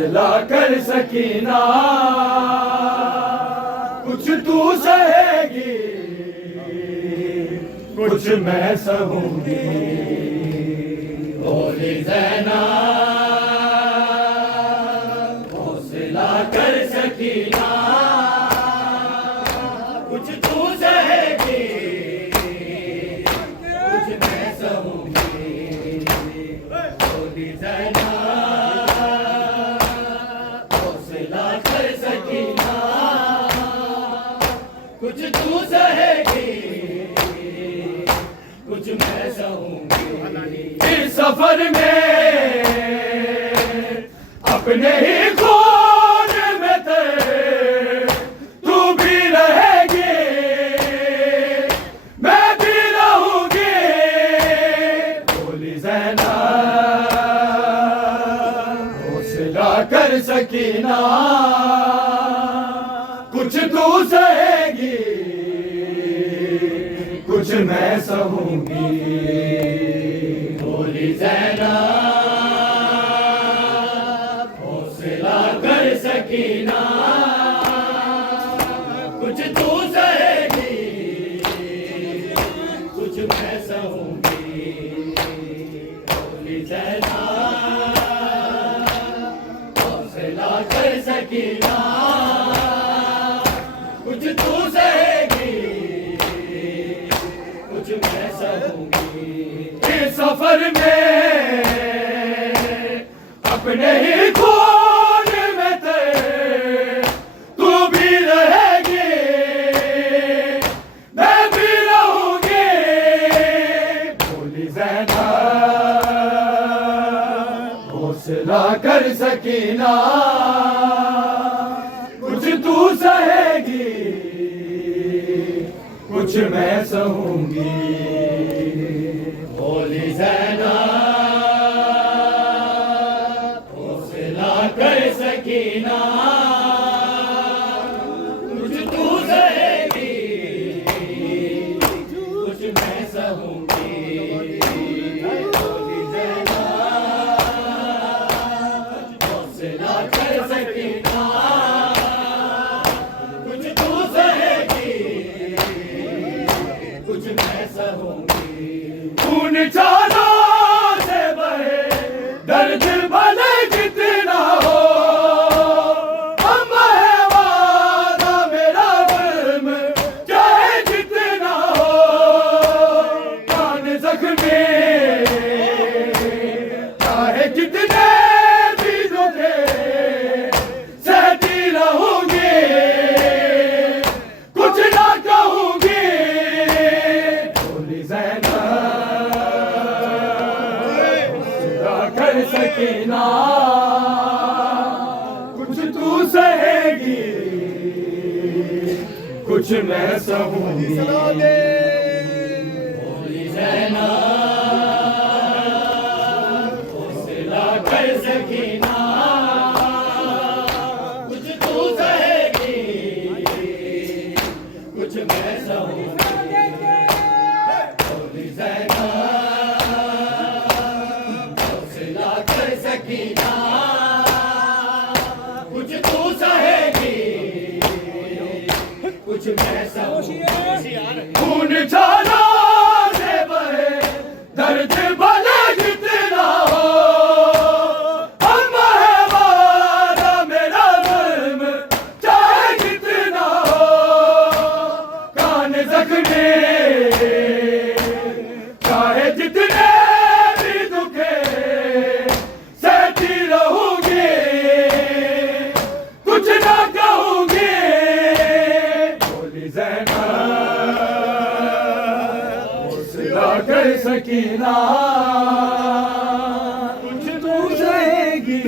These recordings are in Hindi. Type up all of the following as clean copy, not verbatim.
हौसला कर सकीना, कुछ तू सहेगी कुछ मैं सहूंगी। बोली ज़ैनब हौसला कर सकीना, कुछ तू सहेगी कुछ मैं सहूंगी। बोली ज़ैनब हौसला कर सकीना, कुछ तू सहेगी कुछ मैं सहूंगी। इस सफर में अपने ही खून में तू भी रहेगी मैं भी रहूंगी। बोली ज़ैनब हौसला कर सकीना, कुछ तू सहेगी कुछ मैं सहूंगी। बोली ज़ैनब हौसला कर सकीना, कुछ तू सहेगी कुछ मैं सहूंगी। बोली ज़ैनब हौसला कर सकीना, कुछ तू सहेगी कुछ मैं सहूंगी। इस सफर में अपने ही खून में तू भी रहेगी मैं भी रहूंगी। बोली ज़ैनब हौसला कर सकीना, कुछ तू सहेगी कुछ मैं सहूंगी। बोली ज़ैनब हौसला कर सकीना, कुछ तू सहेगी कुछ मैं सहूंगी। बोली ज़ैनब हौसला कर सकीना, कुछ तू सहेगी कुछ मैं सहूंगी। खून चारों से बहे दर्द भले कितना हो, हम है वादा मेरा जुर्म चाहे जितना हो। कान जख्मी चाहे कितने भी दुखे सहती रहूंगी, कुछ ना कहूंगी। बोली ज़ैनब हौसला कर सकीना, कुछ तू सहेगी कुछ मैं सहूंगी। बोली ज़ैनब हौसला कर सकीना, कुछ तू सहेगी कुछ मैं सहूंगी। बोली ज़ैनब हौसला कर सकीना, कुछ तू सहेगी कुछ मैं सहूंगी। खून चारों से बहे दर्द भले कितना हो, हम है वादा मेरा जुर्म चाहे कितना हो। कान जख्मी चाहे जितने भी दुखे सहती रहूंगी, कुछ ना कहूंगी। बोली ज़ैनब हौसला कर सकीना, कुछ तू सहेगी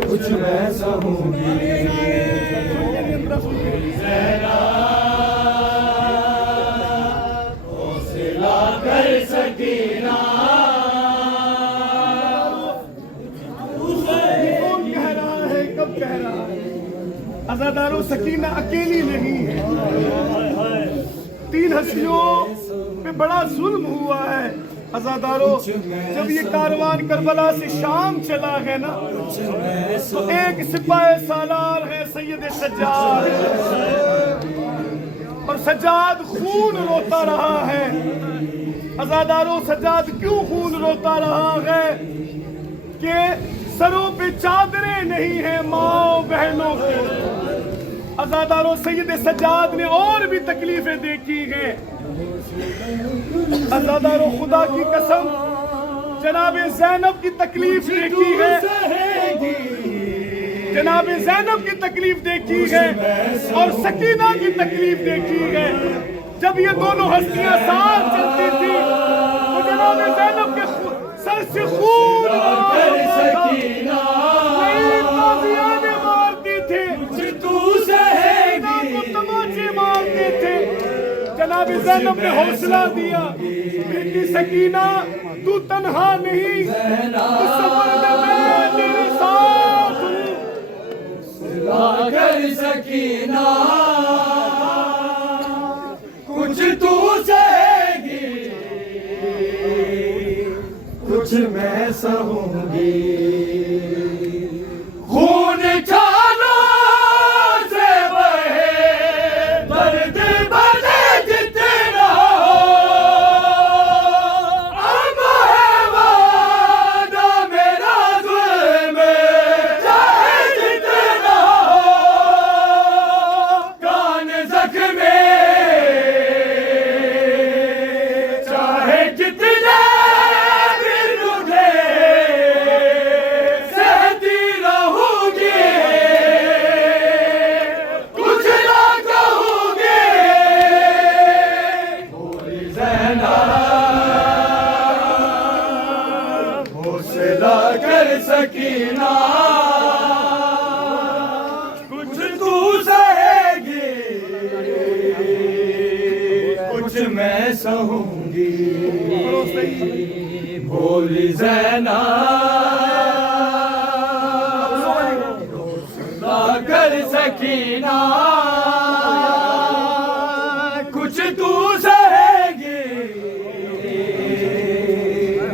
कुछ मैं सहूंगी। बोली ज़ैनब हौसला कर सकीना, कब कह रहा है अज़ादारों सकीना अकेली नहीं है। 3 हस्तियों पे बड़ा जुल्म हुआ है, अज़ादारों, जब ये कारवान करबला से शाम चला है ना, तो एक सिपाही सालार है सैयद सज्जाद, और सज्जाद खून रोता रहा है। अज़ादारों, सज्जाद क्यों खून रोता रहा है? कि सरों पे चादरें नहीं है माँ बहनों की। अज़ादारों, सैयद सज्जाद ने और भी तकलीफें देखी हैं। अज़ादारों, खुदा की कसम, जनाबे ज़ैनब की तकलीफ देखी है, जनाबे ज़ैनब की तकलीफ देखी है, और सकीना की तकलीफ देखी है। जब ये दोनों हस्तियां साथ चलती थी तो जनाबे ज़ैनब के सर से खून मारती थी, तमाचे मारते थे। जनाबे ज़ैनब ने हौसला दिया, बेटी सकीना, तू तन्हा नहीं, इस सफर में मैं तेरे साथ हूँ। कर सकीना कुछ तू सहेगी, कुछ मैं सहूंगी। खून चालों से बहे, दर्द बने जितना हो, अब है वादा मेरा जुल्म चाहे जितना हो। कान ज़ख्मे चाहे जितने भी रुझे, सहती रहूंगी, कुछ ना कहूंगी। बोली ज़ैनब, हौसला कर सकीना, कुछ तू सहेगी, कुछ मैं सहूंगी। बोली ज़ैनब, हौसला कर सकीना, कुछ तू सहेगी,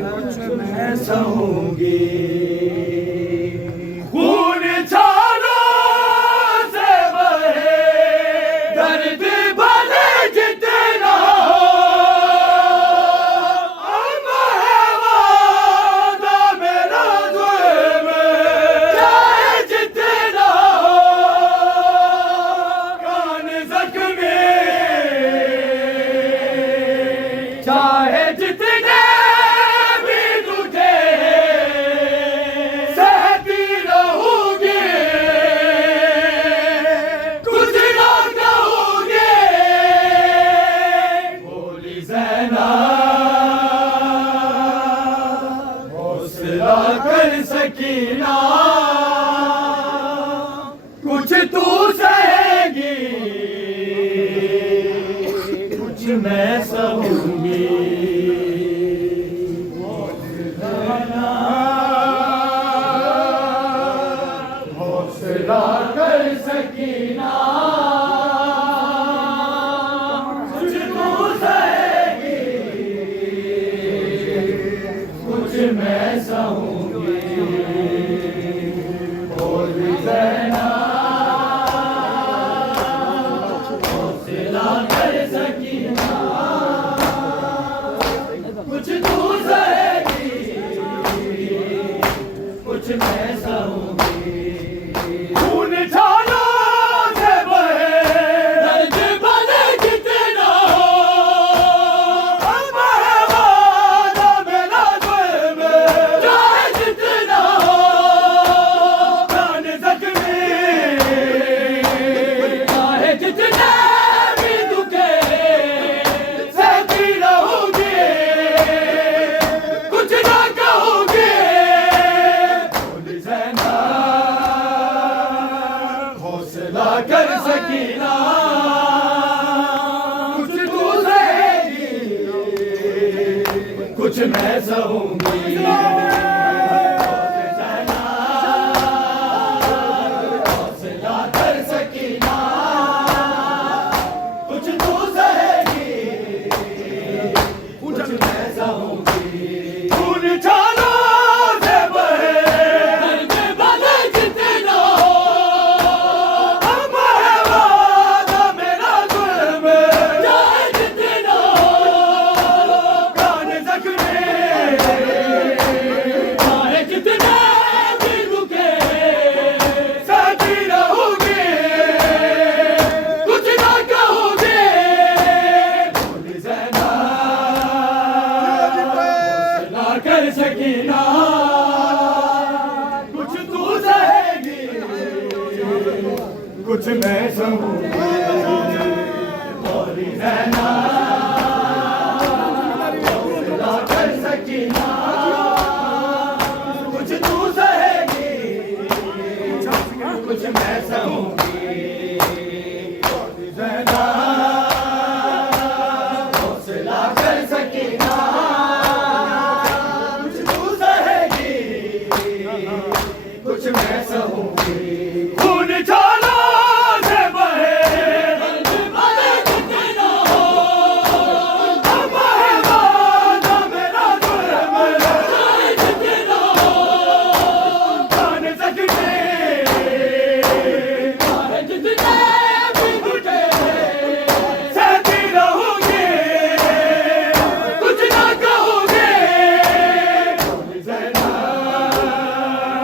कुछ मैं सहूंगी। खून छालों से बहे, दर्द भले जितना हो, अब है वादा मेरा जुल्म चाहे जितना हो। कान ज़ख्मे चाहे जितने भी तुझे, सहती रहूंगी, कुछ ना कहूंगी। बोली ज़ैनब, हौसला कर सकीना, कुछ तू सहेगी, कुछ मैं सहूंगी। हौसला कर सकीना, कुछ तू सहेगी, कुछ मैं सहूंगी। बोली ज़ैनब, हौसला कर सकीना, कुछ तू सहेगी, कुछ मैं सहूंगी। खून छालों से बहे, दर्द भले जितना हो, अब है वादा मेरा जुल्म चाहे जितना हो। कान ज़ख्मे चाहे जितने भी दुखे, सहती रहूंगी, कुछ ना कहूंगी। बोली ज़ैनब, मैं सहूंगी बोली रहना हौसला कर सकीना कुछ तू सहेगी कुछ मैं सहूंगी बोली रहना हौसला कर सकीना कुछ तू सहेगी कुछ मैं सहूंगी खून चालो से बहे मदद देना हो अब है वादा मेरा जुर्म देना हो जान सकते जितने भी घुटे सहती रहूंगी कुछ ना कहोगे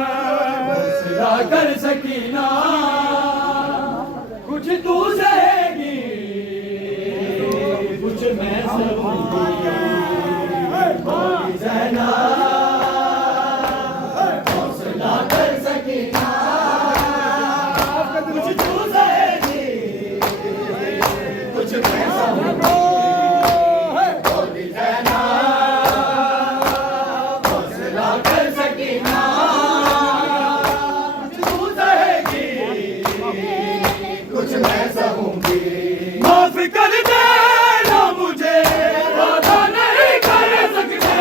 हौसला कर सकीना कुछ तू सहेगी कुछ मैं सहूंगी बोली रहना हौसला कर सकीना कुछ तू सहेगी कुछ मैं सहूंगी बोली रहना हौसला कर सकीना कुछ मैं सहूंगी माफ कर देना मुझे वादा नहीं कर सकते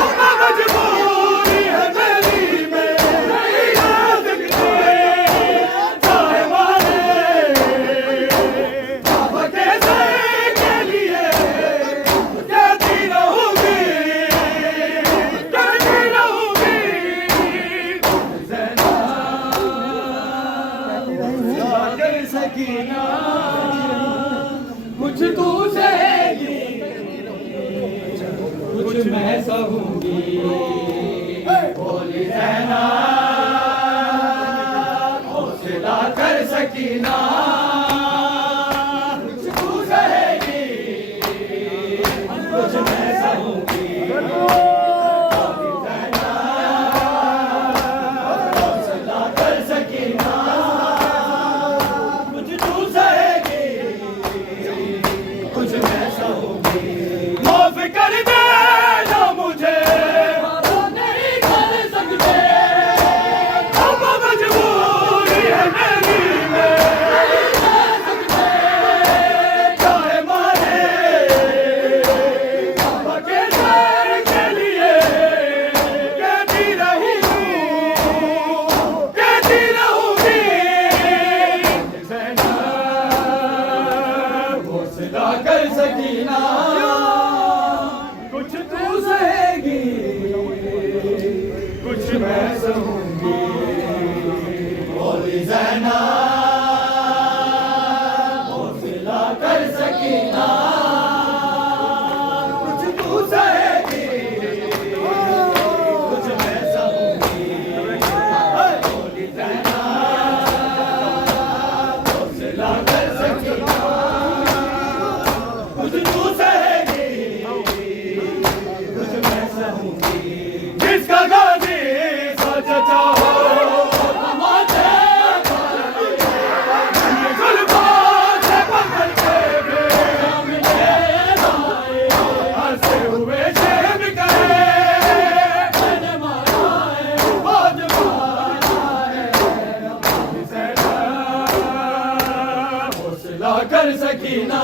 अब मजबूरी है मेरी मैं नहीं आ सकते चाहे मारे बाबा के सर के लिए कहती रहूंगी कर सकीना कुछ तू सहेगी कुछ मैं सहूंगी बोली रहना हौसला कर सकीना कुछ तू सहेगी कुछ मैं सहूंगी बोली रहना हौसला कर सकीना कुछ मैं सहूंगी माफ कर देना मुझे वादा नहीं कर सकते अब मजबूरी है मेरी मैं नहीं कर सकते चाहे मारे बाबा के सर के लिए कहती रहूंगी हौसला कर सकीना कुछ तू सहेगी कुछ मैं सहूंगी बोली रहना हौसला कर सकीना कुछ तू सहेगी कुछ मैं सहूंगी बोली रहना हौसला कर सकीना कुछ तू सहेगी कुछ मैं सहूंगी जिसका गाजी सच चाहो तमाचे जुल्फों से पकड़ के मिले हंसते हुए शेर करे मैंने मारा है आज मारा है हौसला कर सकीना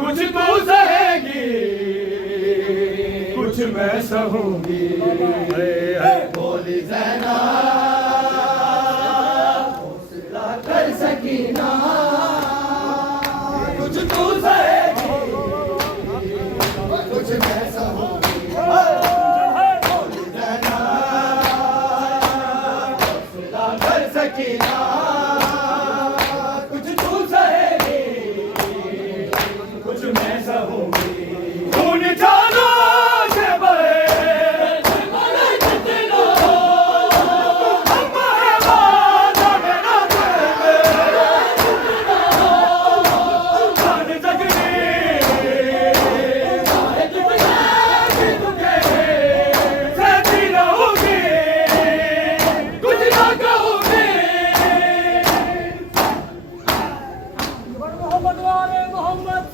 कुछ तू सहेगी कुछ मैं सहूंगी बोली रहना हौसला कर सकीना कुछ तू सहेगी कुछ मैं सहूंगी बोली रहना हौसला कर सकीना कुछ तू सहेगी कुछ मैं सहूंगी खून चालो से बहे मदद देना हो अब है वादा मेरा जुर्म सरकार मोहम्मद